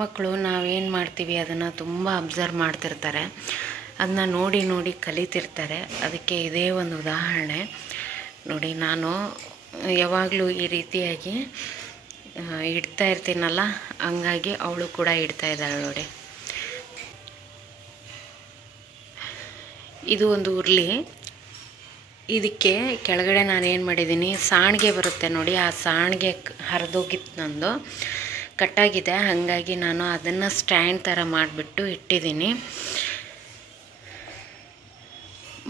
ಮಕ್ಕಳು ನಾವೇನು ಮಾಡ್ತೀವಿ ಅದನ್ನು ತುಂಬ ಅಬ್ಸರ್ವ್ ಮಾಡ್ತಿರ್ತಾರೆ, ಅದನ್ನ ನೋಡಿ ನೋಡಿ ಕಲಿತಿರ್ತಾರೆ. ಅದಕ್ಕೆ ಇದೇ ಒಂದು ಉದಾಹರಣೆ ನೋಡಿ. ನಾನು ಯಾವಾಗಲೂ ಈ ರೀತಿಯಾಗಿ ಇಡ್ತಾ ಇರ್ತೀನಲ್ಲ, ಹಂಗಾಗಿ ಅವಳು ಕೂಡ ಇಡ್ತಾ ಇದ್ದಾಳೆ ನೋಡಿ. ಇದು ಒಂದು ಉರುಳಿ. ಇದಕ್ಕೆ ಕೆಳಗಡೆ ನಾನೇನು ಮಾಡಿದ್ದೀನಿ, ಸಾಣಿಗೆ ಬರುತ್ತೆ ನೋಡಿ, ಆ ಸಾಣಿಗೆ ಹರಿದೋಗಿತ್ತು, ನಂದು ಕಟ್ಟಾಗಿದೆ. ಹಾಗಾಗಿ ನಾನು ಅದನ್ನು ಸ್ಟ್ಯಾಂಡ್ ಥರ ಮಾಡಿಬಿಟ್ಟು ಇಟ್ಟಿದ್ದೀನಿ.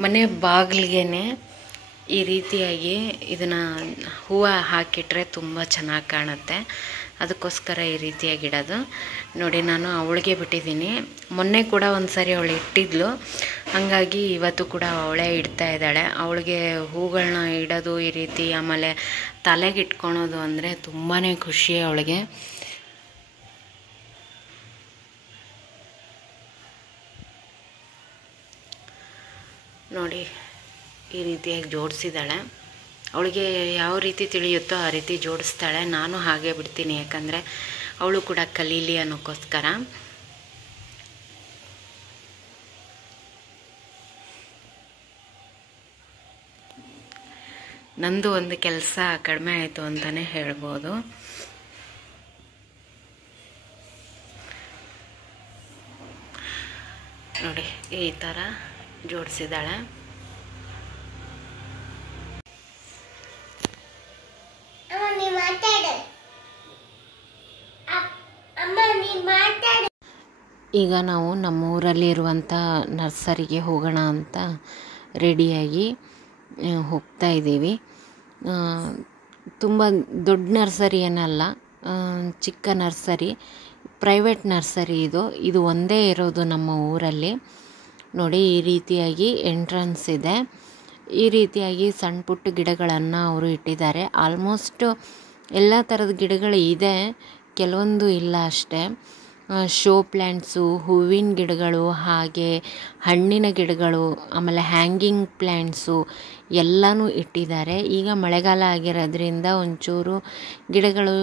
ಮನೆ ಬಾಗಿಲಿಗೆ ಈ ರೀತಿಯಾಗಿ ಇದನ್ನು ಹೂವು ಹಾಕಿಟ್ರೆ ತುಂಬ ಚೆನ್ನಾಗಿ ಕಾಣುತ್ತೆ. ಅದಕ್ಕೋಸ್ಕರ ಈ ರೀತಿಯಾಗಿ ಇಡೋದು ನೋಡಿ. ನಾನು ಅವಳಿಗೆ ಬಿಟ್ಟಿದ್ದೀನಿ. ಮೊನ್ನೆ ಕೂಡ ಒಂದು ಸಾರಿ ಅವಳು ಇಟ್ಟಿದ್ಲು, ಹಾಗಾಗಿ ಇವತ್ತು ಕೂಡ ಅವಳೇ ಇಡ್ತಾ ಇದ್ದಾಳೆ. ಅವಳಿಗೆ ಹೂಗಳನ್ನ ಇಡೋದು ಈ ರೀತಿ, ಆಮೇಲೆ ತಲೆಗೆ ಇಟ್ಕೊಳೋದು ಅಂದರೆ ತುಂಬಾ ಖುಷಿ ಅವಳಿಗೆ. ನೋಡಿ ಈ ರೀತಿಯಾಗಿ ಜೋಡಿಸಿದ್ದಾಳೆ. ಅವಳಿಗೆ ಯಾವ ರೀತಿ ತಿಳಿಯುತ್ತೋ ಆ ರೀತಿ ಜೋಡಿಸ್ತಾಳೆ. ನಾನು ಹಾಗೆ ಬಿಡ್ತೀನಿ, ಯಾಕಂದರೆ ಅವಳು ಕೂಡ ಕಲೀಲಿ ಅನ್ನೋಕ್ಕೋಸ್ಕರ. ನಂದು ಒಂದು ಕೆಲಸ ಕಡಿಮೆ ಆಯಿತು ಅಂತಲೇ ಹೇಳ್ಬೋದು. ನೋಡಿ ಈ ಥರ ಜೋಡಿಸಿದ್ದಾಳೆ. ಈಗ ನಾವು ನಮ್ಮ ಊರಲ್ಲಿ ಇರುವಂಥ ನರ್ಸರಿಗೆ ಹೋಗೋಣ ಅಂತ ರೆಡಿಯಾಗಿ ಹೋಗ್ತಾ ಇದ್ದೀವಿ. ತುಂಬ ದೊಡ್ಡ ನರ್ಸರಿ ಏನಲ್ಲ, ಚಿಕ್ಕ ನರ್ಸರಿ, ಪ್ರೈವೇಟ್ ನರ್ಸರಿ ಇದು ಒಂದೇ ಇರೋದು ನಮ್ಮ ಊರಲ್ಲಿ. ನೋಡಿ ಈ ರೀತಿಯಾಗಿ ಎಂಟ್ರೆನ್ಸ್ ಇದೆ. ಈ ರೀತಿಯಾಗಿ ಸಣ್ಣ ಪುಟ್ಟ ಗಿಡಗಳನ್ನು ಅವರು ಇಟ್ಟಿದ್ದಾರೆ. ಆಲ್ಮೋಸ್ಟ್ ಎಲ್ಲ ಥರದ ಗಿಡಗಳು ಇದೆ, ಕೆಲವೊಂದು ಇಲ್ಲ ಅಷ್ಟೇ. ಶೋ ಪ್ಲ್ಯಾಂಟ್ಸು, ಹೂವಿನ ಗಿಡಗಳು, ಹಾಗೆ ಹಣ್ಣಿನ ಗಿಡಗಳು, ಆಮೇಲೆ ಹ್ಯಾಂಗಿಂಗ್ ಪ್ಲ್ಯಾಂಟ್ಸು ಎಲ್ಲನೂ ಇಟ್ಟಿದ್ದಾರೆ. ಈಗ ಮಳೆಗಾಲ ಆಗಿರೋದ್ರಿಂದ ಒಂಚೂರು ಗಿಡಗಳು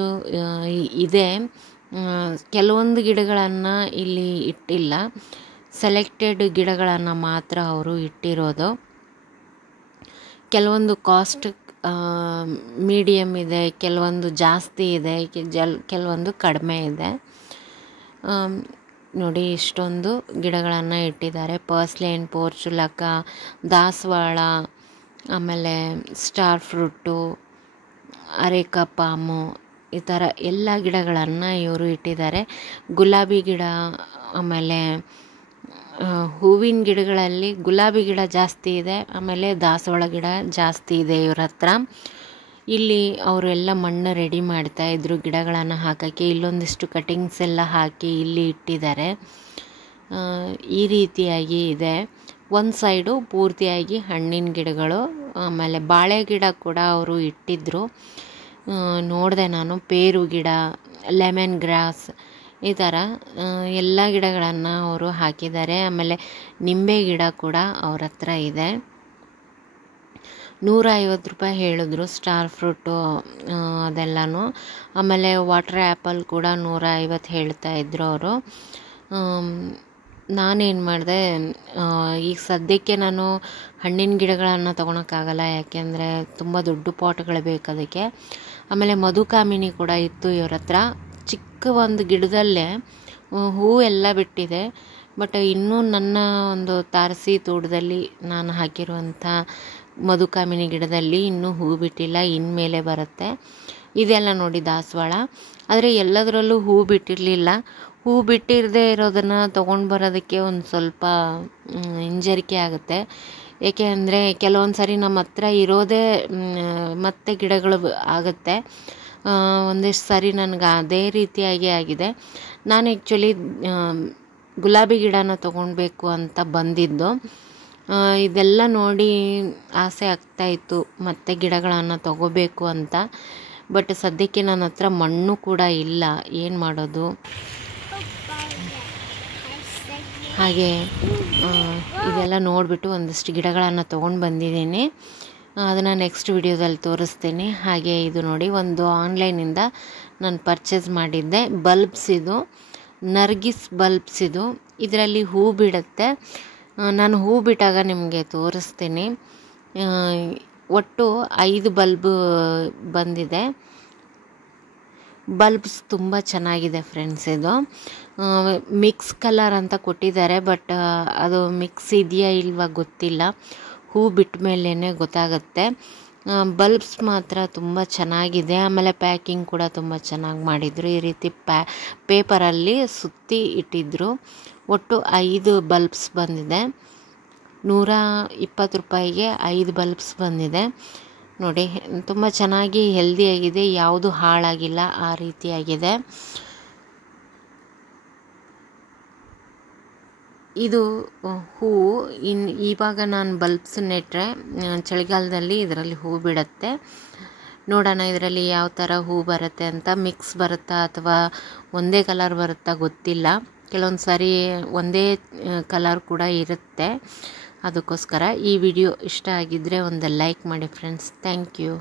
ಇದೆ. ಕೆಲವೊಂದು ಗಿಡಗಳನ್ನು ಇಲ್ಲಿ ಇಟ್ಟಿಲ್ಲ, ಸೆಲೆಕ್ಟೆಡ್ ಗಿಡಗಳನ್ನು ಮಾತ್ರ ಅವರು ಇಟ್ಟಿರೋದು. ಕೆಲವೊಂದು ಕಾಸ್ಟ್ ಮೀಡಿಯಮ್ ಇದೆ, ಕೆಲವೊಂದು ಜಾಸ್ತಿ ಇದೆ, ಕೆಲವೊಂದು ಕಡಿಮೆ ಇದೆ. ನೋಡಿ ಇಷ್ಟೊಂದು ಗಿಡಗಳನ್ನು ಇಟ್ಟಿದ್ದಾರೆ. ಪರ್ಸ್ಲೇನ್, ಪೋರ್ಚುಲಕ, ದಾಸವಾಳ, ಆಮೇಲೆ ಸ್ಟಾರ್ ಫ್ರೂಟು, ಅರೇಕಾ ಪಾಮು, ಈ ಥರ ಎಲ್ಲ ಗಿಡಗಳನ್ನು ಇವರು ಇಟ್ಟಿದ್ದಾರೆ. ಗುಲಾಬಿ ಗಿಡ, ಆಮೇಲೆ ಹೂವಿನ ಗಿಡಗಳಲ್ಲಿ ಗುಲಾಬಿ ಗಿಡ ಜಾಸ್ತಿ ಇದೆ, ಆಮೇಲೆ ದಾಸವಾಳ ಗಿಡ ಜಾಸ್ತಿ ಇದೆ ಇವ್ರ ಹತ್ರ. ಇಲ್ಲಿ ಅವರೆಲ್ಲ ಮಣ್ಣು ರೆಡಿ ಮಾಡ್ತಾಯಿದ್ರು ಗಿಡಗಳನ್ನು ಹಾಕೋಕ್ಕೆ. ಇಲ್ಲೊಂದಿಷ್ಟು ಕಟಿಂಗ್ಸ್ ಎಲ್ಲ ಹಾಕಿ ಇಲ್ಲಿ ಇಟ್ಟಿದ್ದಾರೆ. ಈ ರೀತಿಯಾಗಿ ಇದೆ. ಒಂದು ಸೈಡು ಪೂರ್ತಿಯಾಗಿ ಹಣ್ಣಿನ ಗಿಡಗಳು, ಆಮೇಲೆ ಬಾಳೆ ಗಿಡ ಕೂಡ ಅವರು ಇಟ್ಟಿದ್ದರು. ನೋಡಿದೆ ನಾನು. ಪೇರು ಗಿಡ, ಲೆಮನ್ ಗ್ರಾಸ್, ಈ ಥರ ಎಲ್ಲ ಗಿಡಗಳನ್ನು ಅವರು ಹಾಕಿದ್ದಾರೆ. ಆಮೇಲೆ ನಿಂಬೆ ಗಿಡ ಕೂಡ ಅವ್ರ ಹತ್ರ ಇದೆ. 150 ರೂಪಾಯಿ ಹೇಳಿದ್ರು ಸ್ಟಾರ್ ಫ್ರೂಟು ಅದೆಲ್ಲನೂ. ಆಮೇಲೆ ವಾಟರ್ ಆ್ಯಪಲ್ ಕೂಡ 150 ಹೇಳ್ತಾಯಿದ್ರು ಅವರು. ನಾನೇನು ಮಾಡಿದೆ, ಈಗ ಸದ್ಯಕ್ಕೆ ನಾನು ಹಣ್ಣಿನ ಗಿಡಗಳನ್ನು ತೊಗೊಳಕ್ಕಾಗಲ್ಲ, ಯಾಕೆಂದರೆ ತುಂಬ ದೊಡ್ಡ ಪಾಟ್ಗಳು ಬೇಕು ಅದಕ್ಕೆ. ಆಮೇಲೆ ಮಧುಕಾಮಿನಿ ಕೂಡ ಇತ್ತು ಇವ್ರ ಹತ್ರ. ಚಿಕ್ಕ ಒಂದು ಗಿಡದಲ್ಲೇ ಹೂವು ಎಲ್ಲ ಬಿಟ್ಟಿದೆ. ಬಟ್ ಇನ್ನೂ ನನ್ನ ಒಂದು ತಾರಸಿ ತೋಟದಲ್ಲಿ ನಾನು ಹಾಕಿರುವಂಥ ಮಧುಕಾಮಿನಿ ಗಿಡದಲ್ಲಿ ಇನ್ನೂ ಹೂ ಬಿಟ್ಟಿಲ್ಲ, ಇನ್ಮೇಲೆ ಬರುತ್ತೆ. ಇದೆಲ್ಲ ನೋಡಿ ದಾಸವಾಳ. ಆದರೆ ಎಲ್ಲದರಲ್ಲೂ ಹೂ ಬಿಟ್ಟಿರಲಿಲ್ಲ. ಹೂ ಬಿಟ್ಟಿರದೇ ಇರೋದನ್ನು ತೊಗೊಂಡು ಬರೋದಕ್ಕೆ ಒಂದು ಸ್ವಲ್ಪ ಹಿಂಜರಿಕೆ ಆಗುತ್ತೆ. ಏಕೆ ಅಂದರೆ ಕೆಲವೊಂದು ಸಾರಿ ನಮ್ಮ ಹತ್ರ ಇರೋದೇ ಮತ್ತೆ ಗಿಡಗಳು ಆಗುತ್ತೆ. ಒಂದಿಷ್ಟು ಸಾರಿ ನನಗೆ ಅದೇ ರೀತಿಯಾಗಿ ಆಗಿದೆ. ನಾನು ಆ್ಯಕ್ಚುಲಿ ಗುಲಾಬಿ ಗಿಡನ ತೊಗೊಳ್ಬೇಕು ಅಂತ ಬಂದಿದ್ದು. ಇದೆಲ್ಲ ನೋಡಿ ಆಸೆ ಆಗ್ತಾಯಿತ್ತು ಮತ್ತೆ ಗಿಡಗಳನ್ನು ತೊಗೋಬೇಕು ಅಂತ. ಬಟ್ ಸದ್ಯಕ್ಕೆ ನನ್ನ ಹತ್ರ ಮಣ್ಣು ಕೂಡ ಇಲ್ಲ, ಏನು ಮಾಡೋದು. ಹಾಗೆ ಇದೆಲ್ಲ ನೋಡಿಬಿಟ್ಟು ಒಂದಿಷ್ಟು ಗಿಡಗಳನ್ನು ತೊಗೊಂಡು ಬಂದಿದ್ದೀನಿ. ಅದನ್ನು ನೆಕ್ಸ್ಟ್ ವಿಡಿಯೋದಲ್ಲಿ ತೋರಿಸ್ತೀನಿ. ಹಾಗೆ ಇದು ನೋಡಿ, ಒಂದು ಆನ್ಲೈನಿಂದ ನಾನು ಪರ್ಚೇಸ್ ಮಾಡಿದ್ದೆ ಬಲ್ಬ್ಸ್. ಇದು ನರ್ಗಿಸ್ ಬಲ್ಬ್ಸ್ ಇದು. ಇದರಲ್ಲಿ ಹೂ ಬಿಡುತ್ತೆ. ನಾನು ಹೂ ಬಿಟ್ಟಾಗ ನಿಮಗೆ ತೋರಿಸ್ತೀನಿ. ಒಟ್ಟು 5 ಬಲ್ಬ್ ಬಂದಿದೆ. ಬಲ್ಬ್ಸ್ ತುಂಬ ಚೆನ್ನಾಗಿದೆ ಫ್ರೆಂಡ್ಸ್. ಇದು ಮಿಕ್ಸ್ ಕಲರ್ ಅಂತ ಕೊಟ್ಟಿದ್ದಾರೆ, ಬಟ್ ಅದು ಮಿಕ್ಸ್ ಇದೆಯಾ ಇಲ್ವಾ ಗೊತ್ತಿಲ್ಲ. ಹೂ ಬಿಟ್ಟ ಮೇಲೇ ಗೊತ್ತಾಗುತ್ತೆ. ಬಲ್ಬ್ಸ್ ಮಾತ್ರ ತುಂಬ ಚೆನ್ನಾಗಿದೆ. ಆಮೇಲೆ ಪ್ಯಾಕಿಂಗ್ ಕೂಡ ತುಂಬ ಚೆನ್ನಾಗಿ ಮಾಡಿದರು. ಈ ರೀತಿ ಪೇಪರಲ್ಲಿ ಸುತ್ತಿ ಇಟ್ಟಿದ್ದರು. ಒಟ್ಟು 5 ಬಲ್ಬ್ಸ್ ಬಂದಿದೆ. 120 ರೂಪಾಯಿಗೆ 5 ಬಲ್ಬ್ಸ್ ಬಂದಿದೆ. ನೋಡಿ, ತುಂಬ ಚೆನ್ನಾಗಿ ಹೆಲ್ದಿಯಾಗಿದೆ, ಯಾವುದು ಹಾಳಾಗಿಲ್ಲ, ಆ ರೀತಿಯಾಗಿದೆ. ಇದು ಹೂವು ಇವಾಗ ನಾನು ಬಲ್ಬ್ಸ್ ನೆಟ್ಟರೆ ಚಳಿಗಾಲದಲ್ಲಿ ಇದರಲ್ಲಿ ಹೂ ಬಿಡುತ್ತೆ. ನೋಡೋಣ ಇದರಲ್ಲಿ ಯಾವ ಥರ ಹೂ ಬರುತ್ತೆ ಅಂತ. ಮಿಕ್ಸ್ ಬರುತ್ತಾ ಅಥವಾ ಒಂದೇ ಕಲರ್ ಬರುತ್ತಾ ಗೊತ್ತಿಲ್ಲ. ಕೆಲವೊಂದು ಸಾರಿ ಒಂದೇ ಕಲರ್ ಕೂಡ ಇರುತ್ತೆ. ಅದಕ್ಕೋಸ್ಕರ ಈ ವಿಡಿಯೋ ಇಷ್ಟ ಆಗಿದ್ದರೆ ಒಂದು ಲೈಕ್ ಮಾಡಿ ಫ್ರೆಂಡ್ಸ್. Thank you.